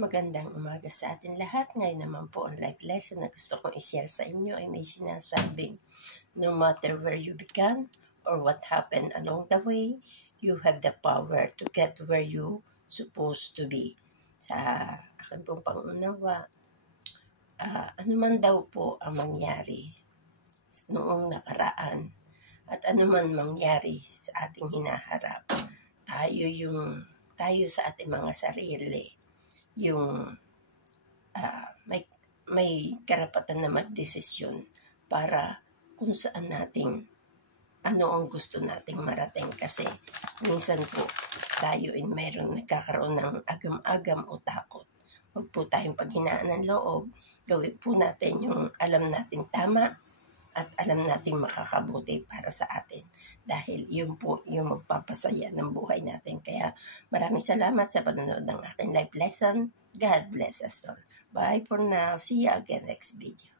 Magandang umaga sa atin lahat. Ngayon naman po ang life lesson na gusto kong i-share sa inyo ay may sinasabing, no matter where you began or what happened along the way, you have the power to get where you supposed to be. Sa akin pong pangunawa, ano man daw po ang mangyari noong nakaraan at ano man mangyari sa ating hinaharap, tayo sa ating mga sarili, yung may karapatan na magdesisyon para kung saan ano ang gusto nating marating. Kasi minsan po tayo mayroon nagkakaroon ng agam-agam o takot. Huwag po tayong paghinaan ng loob. Gawin po natin yung alam nating tama at alam nating makakabuti para sa atin. Dahil yun po yung magpapasaya ng buhay natin. Kaya maraming salamat sa panonood ng aking live lesson. God bless us all. Bye for now. See you again next video.